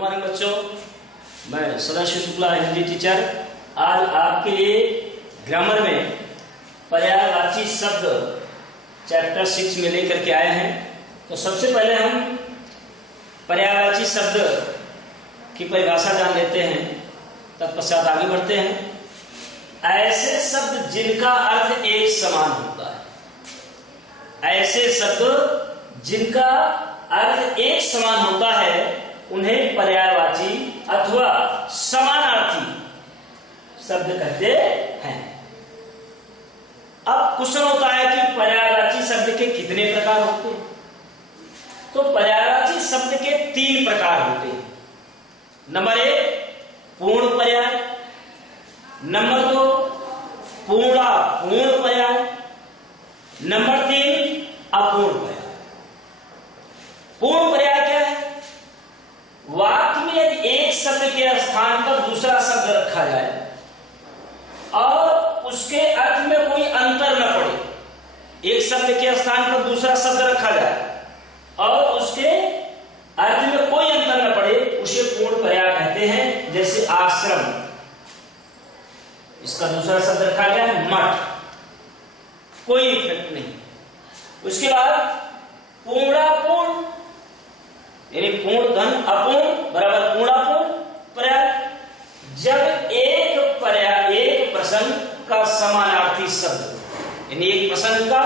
Morning बच्चों, मैं Sadashiv Shukla Hindi teacher आज आपके लिए ग्रामर में पर्यायवाची शब्द चैप्टर 6 में लेकर के आए हैं। तो सबसे पहले हम पर्यायवाची शब्द की परिभाषा जान लेते हैं, तत्पश्चात आगे बढ़ते हैं। ऐसे शब्द जिनका अर्थ एक समान होता है, ऐसे शब्द जिनका अर्थ एक समान होता है उन्हें पर्यायवाची अथवा समानार्थी शब्द कहते हैं। अब क्वेश्चन होता है कि पर्यायवाची शब्द के कितने प्रकार होते हैं? तो पर्यायवाची शब्द के 3 प्रकार होते हैं। नंबर 1 पूर्ण पर्याय, नंबर 2 पूर्ण पर्याय, नंबर 3 अपूर्ण पर्याय। पूर्ण पर्याय क्या है? वाक्य में यदि एक शब्द के स्थान पर दूसरा शब्द रखा जाए और उसके अर्थ में कोई अंतर न पड़े, एक शब्द के स्थान पर दूसरा शब्द रखा जाए और उसके अर्थ में कोई अंतर न पड़े, उसे पूर्ण पर्याय कहते हैं। जैसे आश्रम, इसका दूसरा शब्द रखा गया है मठ, कोई इफेक्ट नहीं। उसके बाद पूर्णापूर्ण यानी पूर्ण धन अपूर्ण बराबर पूर्णापूर्ण पर्याय। जब एक प्रसंग का समानार्थी शब्द यानी एक प्रसंग का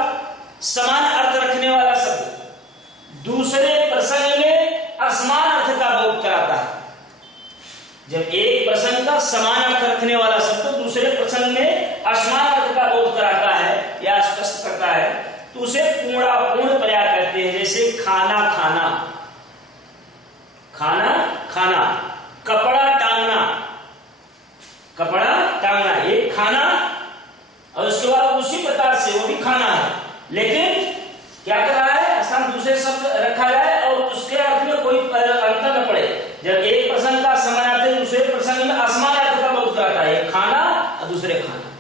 समान अर्थ रखने वाला शब्द दूसरे प्रसंग में असमान अर्थ का बोध कराता है। जब एक प्रसंग का समान अर्थ रखने वाला शब्द दूसरे प्रसंग में असमान अर्थ का बोध कराता है या स्पष्ट करता है तो उसे पूर्णापूर्ण पर्याय कहते हैं। जैसे खाना खाना, खाना खाना, कपड़ा टांगना, कपड़ा टांगना, ये खाना और उसके बाद उसी प्रकार से वो भी खाना है, लेकिन क्या कर रहा है? स्थान दूसरे शब्द रखा जाए और उसके अर्थ में कोई अंतर न पड़े। जब एक प्रसंग का समानार्थी दूसरे प्रसंग में असमान अर्थ का बोध कराता है, खाना और दूसरे खाना,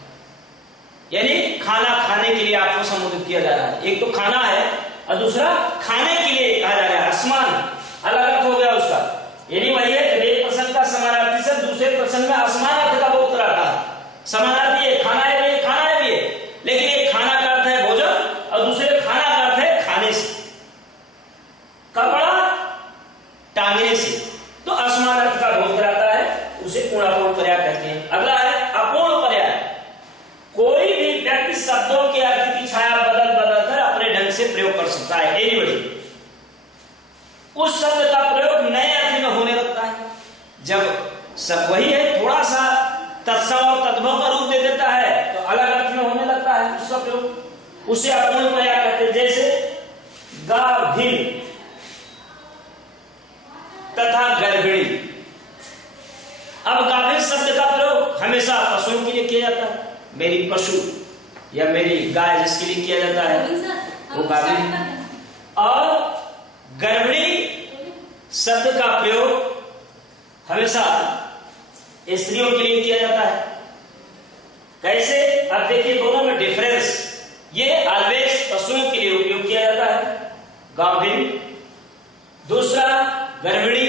यानी खाना खाने के लिए आपको संबोधित किया जा रहा है। एक तो खाना है और दूसरा खाने के लिए कहा जा रहा है, असमान अलग अर्थ हो गया उसका। यानी वही है कि एक प्रसंग का समानार्थी से दूसरे प्रसंग में असमान अर्थ का बोध कराता है। समानार्थी ये खाना है, ये खाना है भी है, लेकिन एक खाना का अर्थ है भोजन और दूसरे खाना का अर्थ है खाने से, कपड़ा टांगने से, तो असमान अर्थ का बोध कराता है, उसे पूर्णापूर्ण पर्याय कहते हैं। अगला है अपूर्ण पर्याय। कोई भी व्यक्ति शब्दों के अर्थ की छाया बदल बदल कर अपने ढंग से प्रयोग कर सकता है। एनीबॉडी उस शब्द का प्रयोग नए अर्थ में होने लगता है। जब सब वही है, थोड़ा सा तत्सम और तद्भव का रूप दे देता है तो अलग अर्थ में होने लगता है उसका प्रयोग, उसे अपूर्ण पर्याय कहते हैं। जैसे गाभिन तथा गर्भिणी। अब गाभिन शब्द का प्रयोग हमेशा पशुओं के लिए किया जाता है, मेरी पशु या मेरी गाय जिसके लिए किया जाता है वो गाभिन। और गर्भिणी शब्द का प्रयोग हमेशा स्त्रियों के लिए किया जाता है। कैसे? अब देखिए दोनों में डिफरेंस। ये ऑलवेज पशुओं के लिए उपयोग किया जाता है, गाभिन। दूसरा गर्भिणी,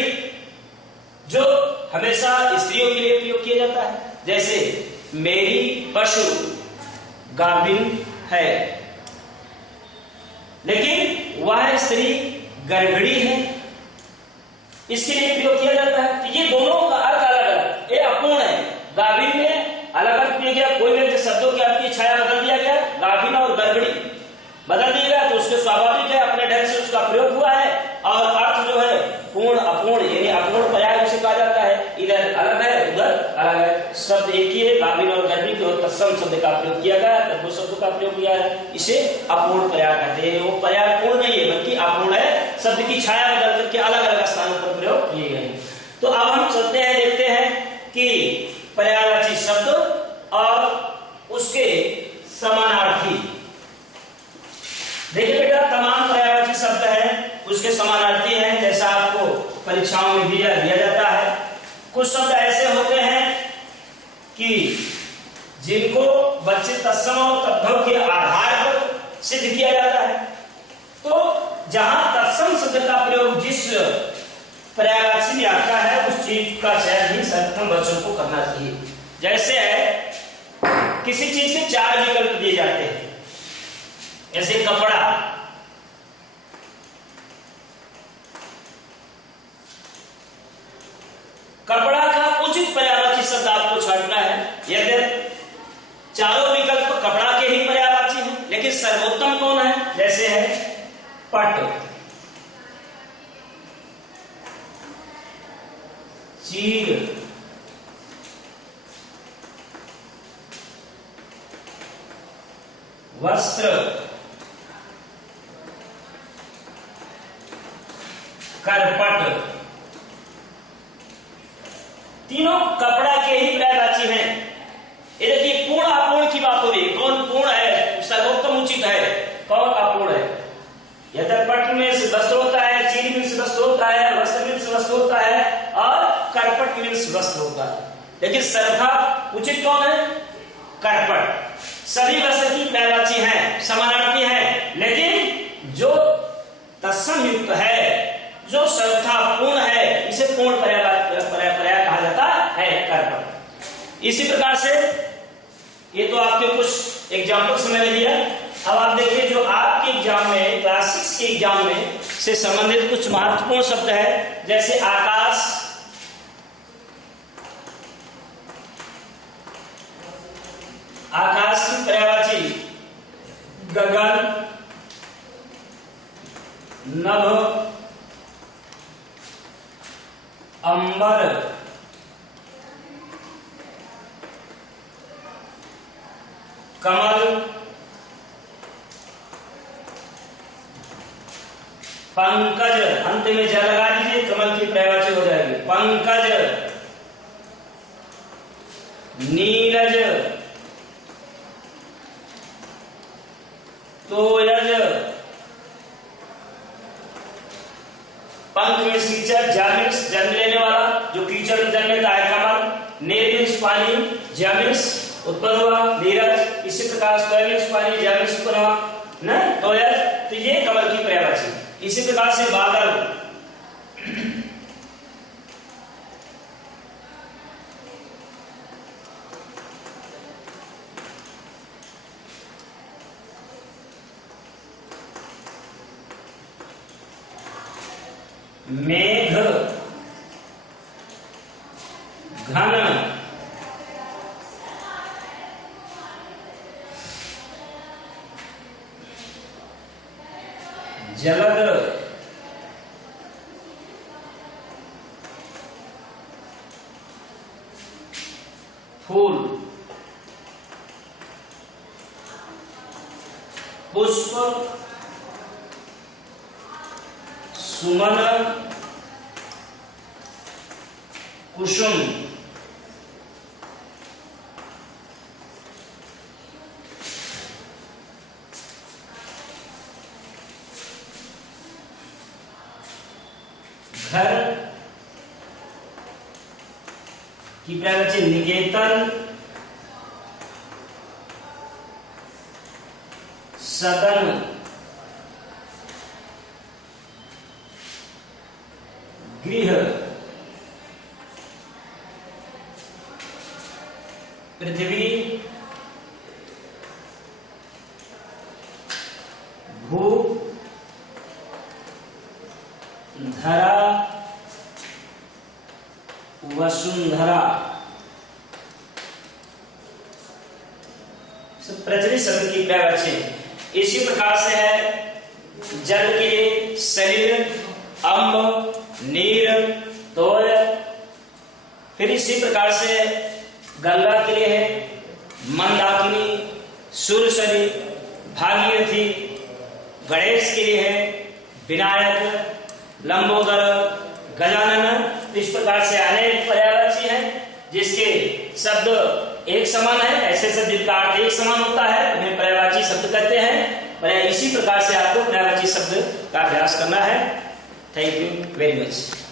जो हमेशा स्त्रियों के लिए उपयोग किया जाता है। जैसे मेरी पशु गाभिन है, लेकिन वह स्त्री गर्भिणी है, इसके लिए प्रयोग किया जाता है। तो ये दोनों का अर्थ अलग अलग, ये अपूर्ण है। गाभिन में अलग अर्थ किया गया, कोई व्यक्ति शब्दों के अर्थ की छाया बदल दिया गया, गाभिन और गर्भिणी बदल दिया गया तो उसके स्वाभाविक है अपने ढंग से उसका प्रयोग हुआ है और अर्थ जो है पूर्ण अपूर्ण यानी अपूर्ण पर्याय उसे कहा जाता है। इधर अलग है उधर अलग है, शब्द एक ही है, गाभिन और गर्भिणी के तत्सम शब्द का प्रयोग किया गया, तद्भव शब्द का प्रयोग किया है, इसे अपूर्ण पर्याय कहते हैं। वो पर्याय पूर्ण नहीं है बल्कि अपूर्ण है, शब्द की छाया बदल करके अलग अलग स्थानों पर प्रयोग किए गए। तो अब हम चलते हैं, देखते हैं कि पर्यायवाची शब्द और उसके समानार्थी। देखिए बेटा, तमाम पर्यायवाची शब्द हैं, उसके समानार्थी हैं, जैसा आपको परीक्षाओं में दिया जाता है। कुछ शब्द ऐसे होते हैं कि जिनको बच्चे तत्सम और तद्भव के आधार पर सिद्ध किया जाता है। तो जहां तत्सम शब्द का प्रयोग जिस पर्यायवाची में आता है चीज का चयन ही सर्वप्रथम बच्चों को करना चाहिए। जैसे है किसी चीज के 4 विकल्प दिए जाते हैं, जैसे कपड़ा, कपड़ा का उचित पर्यायवाची शब्द आपको छांटना है। यदि चारों विकल्प कपड़ा के ही पर्यायवाची हैं, लेकिन सर्वोत्तम कौन है? जैसे है पट, चीर, वस्त्र, करपट, तीनों कपड़ा के ही पर्यायवाची हैं। ये देखिए पूर्ण अपूर्ण की बात हो रही है, कौन पूर्ण है, सर्वोत्तम उचित है, कौन अपूर्ण है। यदि पट में से वस्त्र होता है, चीर में से वस्त्र होता है, वस्त्र में से वस्त्र होता है और करपट में से वस्त्र होता है, लेकिन सर्वथा उचित कौन है? करपट। सभी वस्त्र की पर्यायवाची हैं, समानार्थी हैं, लेकिन जो तत्सम युक्त है, जो सर्वथा पूर्ण है, इसे पूर्ण पर्याय कहा जाता है, करपट। इसी प्रकार से ये तो आपके कुछ एग्जाम्पल्स मैंने दिया। अब आप देखिए जो आपके एग्जाम में, क्लास 6 के एग्जाम में से संबंधित कुछ महत्वपूर्ण शब्द है, जैसे आकाश, आकाश की पर्यायवाची गगन, नभ, अंबर, कमल, पंकज, अंत में जल लगा दीजिए, कमल की पर्यायवाची हो जाएगी पंकज, नीरज, तोयज, पंख में कीचड़, जामिस जन्म लेने वाला, जो कीचड़ में जन्म लेता है कमल, नीर पानी, जामिस उत्पन्न हुआ, नीरज, इसी प्रकार तोयज पानी, जामिस उत्पन्न हुआ ना, तोयज, तो ये कमल की पर्यायवाची। इसी प्रकार से बादल, मेघ, घन, जलद, फूल, पुष्प, सुमन, कुसुम, घर की पर्यायवाची निकेतन, सदन, गृह, पृथ्वी, भू, धरा, वसुंधरा, सब प्रचलित शब्द की पर्यायवाची। इसी प्रकार से है जल के लिए शरीर, अम्ब, नीर, तोय, फिर इसी प्रकार से गंगा के लिए है मंदाकिनी, सुरसरी, भागीरथी, गणेश के लिए है विनायक, लंबोदर, गजानन। इस प्रकार से अनेक पर्यायवाची हैं जिसके शब्द एक समान है, ऐसे शब्द जिनका अर्थ एक समान होता है उन्हें पर्यायवाची शब्द कहते हैं। इसी प्रकार से आपको पर्यायवाची शब्द का अभ्यास करना है। Thank you very much.